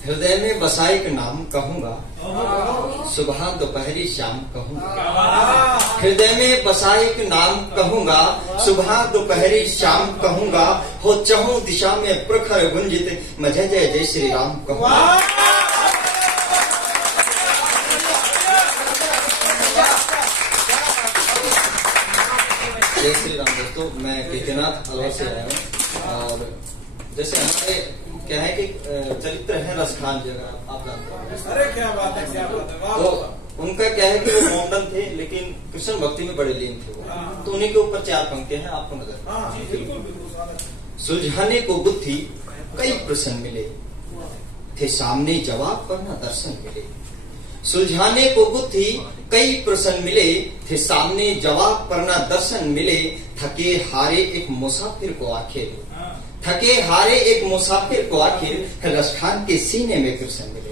हृदय में बसा एक नाम कहूंगा, सुबह दोपहरी शाम कहूंगा। हृदय में बसा एक नाम कहूंगा, सुबह दोपहरी शाम कहूंगा। हो चहुं दिशा में प्रखर गुंजित, मैं जय जय जय श्री राम कहूंगा। जय श्री राम दोस्तों, मैं कीर्तिनाथ अलवर से आया हूँ। और जैसे हमारे क्या है कि चरित्र है रसखान जगह आप जानते हैं। अरे क्या बात है, क्या बात है। तो उनका क्या है कि वो मॉडर्न थे लेकिन कृष्ण भक्ति में बड़े लीन थे वो। तो उन्हीं के ऊपर 4 पंक्ति हैं, आपको नजर। सुलझाने को बुद्धि कई प्रश्न मिले, थे सामने जवाब पर न दर्शन मिले। सुलझाने को बुद्धि कई प्रश्न मिले, थे सामने जवाब पर न दर्शन मिले। थके हारे एक मुसाफिर को आखिर, थके हारे एक मुसाफिर को आखिर, रसखान के सीने में कृष्ण मिले।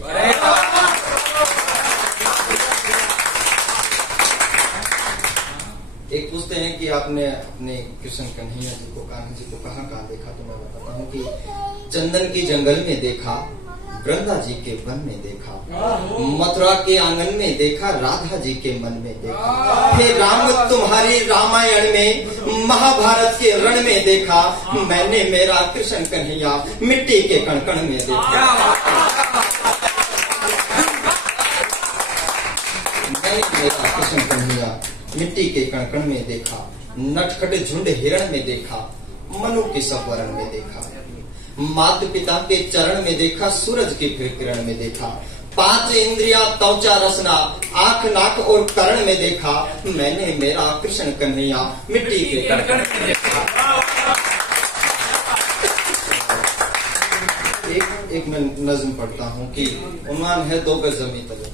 एक पूछते हैं कि आपने अपने कृष्ण कन्हैया जी को, कान्हा जी को कहाँ देखा? तो मैं बताता हूँ कि चंदन की जंगल में देखा, वृंदा जी के वन में देखा, मथुरा के आंगन में देखा, राधा जी के मन में देखा। हे राम तुम्हारी रामायण में, महाभारत के रण में देखा। मैंने मेरा कृष्ण कन्हैया मिट्टी के कण कण में देखा। मैंने मेरा कृष्ण कन्हैया मिट्टी के कण कण में देखा। नटखट झुंड हिरण में देखा, मनु के सवरण में देखा। माता पिता के चरण में देखा, सूरज की फिर किरण में देखा। 5 इंद्रियां त्वचा रसना, आंख नाक और करण में देखा। मैंने मेरा कृष्ण कन्हैया मिट्टी के कण कण में देखा। एक मैं नज्म पढ़ता हूँ कि उन्वान है 2 गज जमीन तले।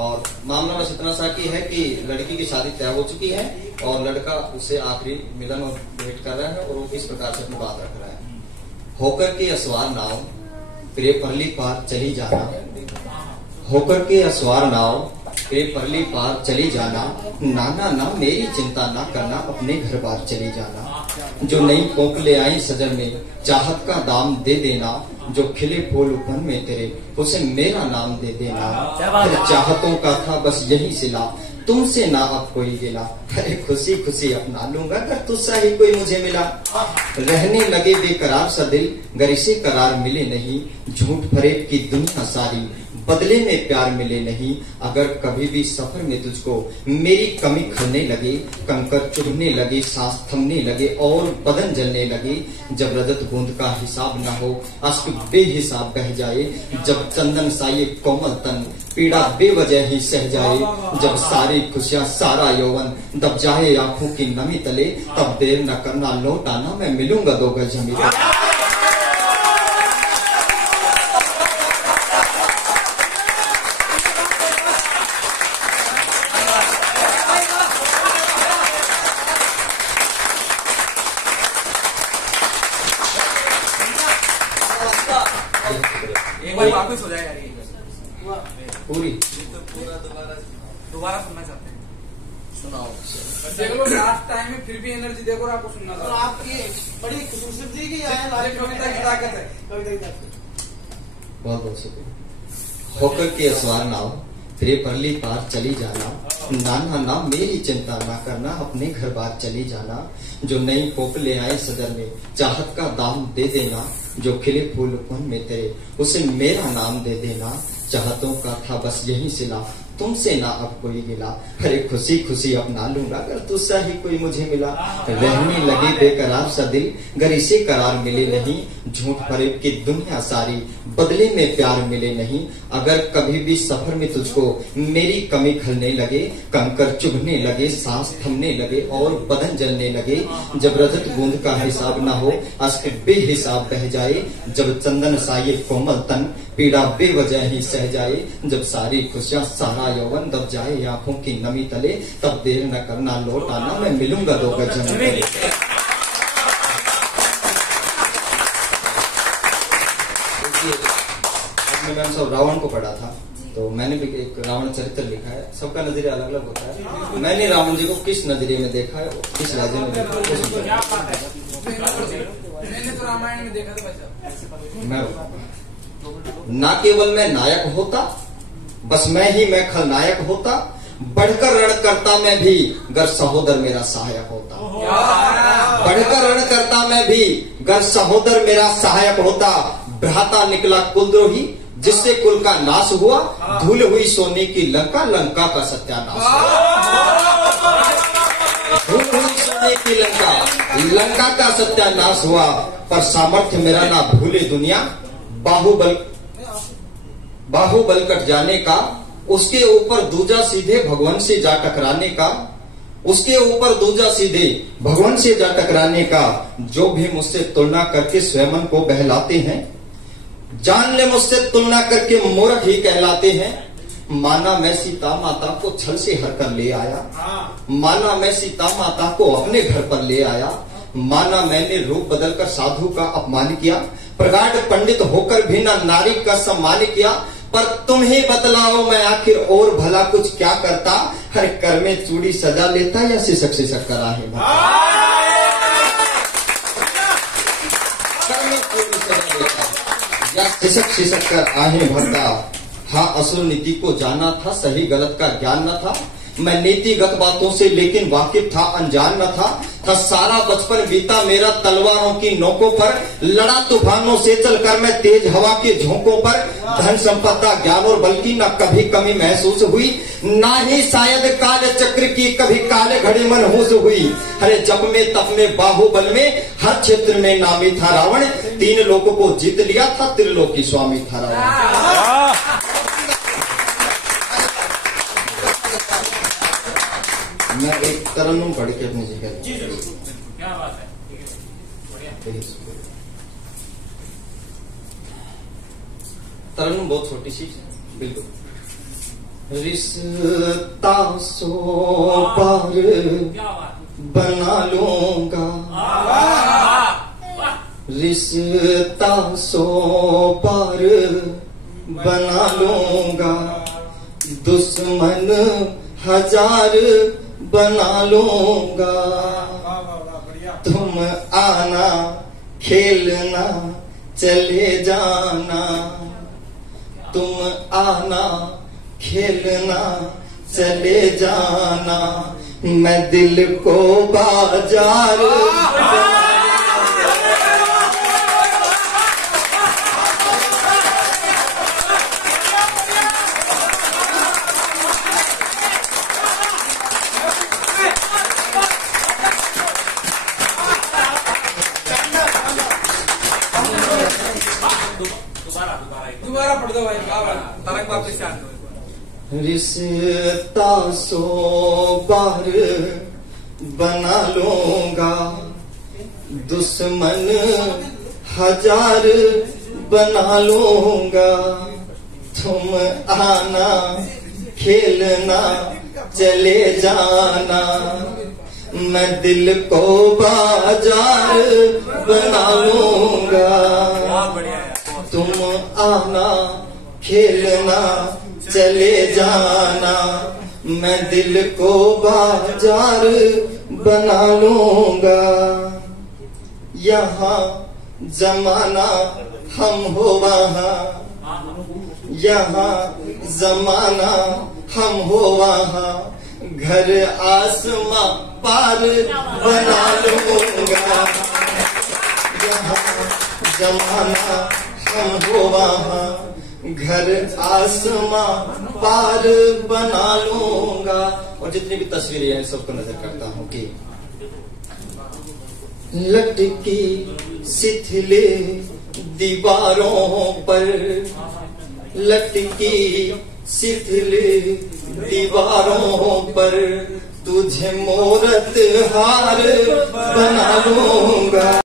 और मामला बस इतना सा की है कि लड़की की शादी तय हो चुकी है और लड़का उससे आखिरी मिलन और भेंट कर रहा है और वो किस प्रकार से अपनी बात रख रहा है। होकर के असवार नाव प्रिय परली पार चली जाना, होकर के असवार नाव प्रिय परली पार चली जाना। नाना ना मेरी चिंता ना करना, अपने घर बार चली जाना। जो नई कोक ले आई सजन में, चाहत का दाम दे देना। जो खिले फूल उपन में तेरे, उसे मेरा नाम दे देना। चाहतों का था बस यही सिला, तुमसे ना अब कोई गिला। अरे खुशी खुशी अपना लूंगा, अगर तुझसा ही कोई मुझे मिला। रहने लगे बेकरार सा दिल, गर इसे करार मिले नहीं। झूठ फरेब की दुनिया सारी, बदले में प्यार मिले नहीं। अगर कभी भी सफर में तुझको मेरी कमी खलने लगे, कंकर चुभने लगे, सांस थमने लगे और बदन जलने लगे। जब रजत बूंद का हिसाब न हो, अश्क बेहिसाब बह जाए। जब चंदन सा ये कोमल तन पीड़ा बेवजह ही सह जाए। जब सारी खुशियां सारा यौवन दब जाए आंखों की नमी तले, तब देर न करना लौट आना, मैं मिलूंगा 2 गज जमीन। एक बार वापस हो जाए यार, पूरी दोबारा सुनना चाहते हैं। सुनाओ। देख लो लास्ट टाइम में फिर भी एनर्जी देखो, आपको सुनना था। आपकी बड़ी खूबसूरती की कविता की ताकत है, कविता की ताकत। बहुत बहुत शुक्रिया। होकर के असवार नाव फिर परली पार चली जाना। नाना ना मेरी चिंता ना करना, अपने घर बार चली जाना। जो नई कोक ले आए सदर में, चाहत का दाम दे देना। जो खिले फूल उन में तेरे, उसे मेरा नाम दे देना। चाहतों का था बस यही सिला, तुमसे ना अब कोई गिला। अरे खुशी खुशी अपना लूंगा, अगर तुझसा ही कोई मुझे मिला। रहने लगे बेकरार सा दिल, गर इसे करार मिले नहीं। झूठ फरेब की दुनिया सारी, बदले में प्यार मिले नहीं। अगर कभी भी सफर में तुझको मेरी कमी खलने लगे, कंकर चुभने लगे, सांस थमने लगे और बदन जलने लगे। जब रजत बूंद का हिसाब ना हो, अश्क बेहिसाब बह जाए। जब चंदन सा ये कोमल तन पीड़ा बेवजह ही सह जाए। जब सारी खुशियां सारा यौवन दब जाए आंखों की नमी तले, तब देर न करना लौट आना, मैं मिलूंगा 2 गज जमीन। मैंने सब रावण को पढ़ा था। तो मैंने भी एक रावण चरित्र लिखा है। सबका नजरिया अलग अलग होता है। मैंने रावण जी को किस नजरिए में देखा है, किस राज्य में देखा है, मैंने तो रामायण में देखा था भाई। मैं ना केवल मैं नायक होता, बस मैं खलनायक होता, बढ़कर रण करता मैं भी, गर सहोदर मेरा सहायक होता। बढ़कर रण करता मैं भी, गर सहोदर मेरा सहायक होता। भ्राता निकला कुलद्रोही, जिससे कुल का नाश हुआ, धूल हुई सोने की लंका, लंका का सत्यानाश हुआ। धूल हुई सोने की लंका, लंका का सत्यानाश हुआ। पर सामर्थ्य मेरा ना भूले दुनिया, बाहुबल कट जाने का, उसके ऊपर दूजा सीधे भगवान से जा टकराने का, उसके ऊपर दूजा सीधे भगवान से जा टकराने का। जो भी मुझसे तुलना करके स्वयं को बहलाते हैं, जान ले मुझसे तुलना करके मूर्ख ही कहलाते हैं। माना मैं सीता माता को छल से हर कर ले आया, माना मैं सीता माता को अपने घर पर ले आया। माना मैंने रूप बदलकर साधु का अपमान किया, प्रगाढ़ पंडित होकर भी ना नारी का सम्मान किया। पर तुम ही बतलाओ मैं आखिर और भला कुछ क्या करता, हर कर में चूड़ी सजा लेता या सिसक सिसक कर आहे या सिसक सिसक कर आहे भरता। हाँ, असुर नीति को जाना था, सही गलत का ज्ञान न था। मैं नीतिगत बातों से लेकिन वाकिफ था, अनजान न था। सारा बचपन बीता मेरा तलवारों की नोकों पर, लड़ा तूफानों से चलकर मैं तेज हवा के झोंकों पर। धन संपदा ज्ञान और बल की न कभी कमी महसूस हुई, ना ही शायद काल चक्र की कभी काले घड़ी मनहूस हुई। अरे जप में तप में बाहुबल में, हर क्षेत्र में नामी था रावण। 3 लोगों को जीत लिया था, त्रिलोकी स्वामी था रावण। मैं एक तरन्नुम पढ़ के अपनी जगह, क्या बात है, तरन्नुम बहुत छोटी सी है, बिल्कुल। रिश्ता सो पार बना लूंगा, रिश्ता सो पार बना लूंगा। दुश्मन 1000 बना लूंगा। तुम आना खेलना चले जाना, तुम आना खेलना चले जाना। मैं दिल को बाजार दोबारा पढ़ दो भाई। तारक बाप से शांत हो। रिश्ता सो बार बना लूंगा, दुश्मन 1000 बना लूंगा। तुम आना खेलना चले जाना, मैं दिल को बाजार बना लूंगा। तुम आना खेलना चले जाना, मैं दिल को बाजार बना लूंगा। यहाँ जमाना हम हो वहाँ, यहाँ जमाना हम हो वहाँ। घर आसमां पार बना लूंगा। यहाँ जमाना हम हो वहाँ, घर आसमां पार बना लूंगा। और जितनी भी तस्वीरें हैं सबको नजर करता हूँ कि लटकी शिथिले दीवारों पर, लटकी शिथिले दीवारों पर तुझे मूरत हार बना लूंगा।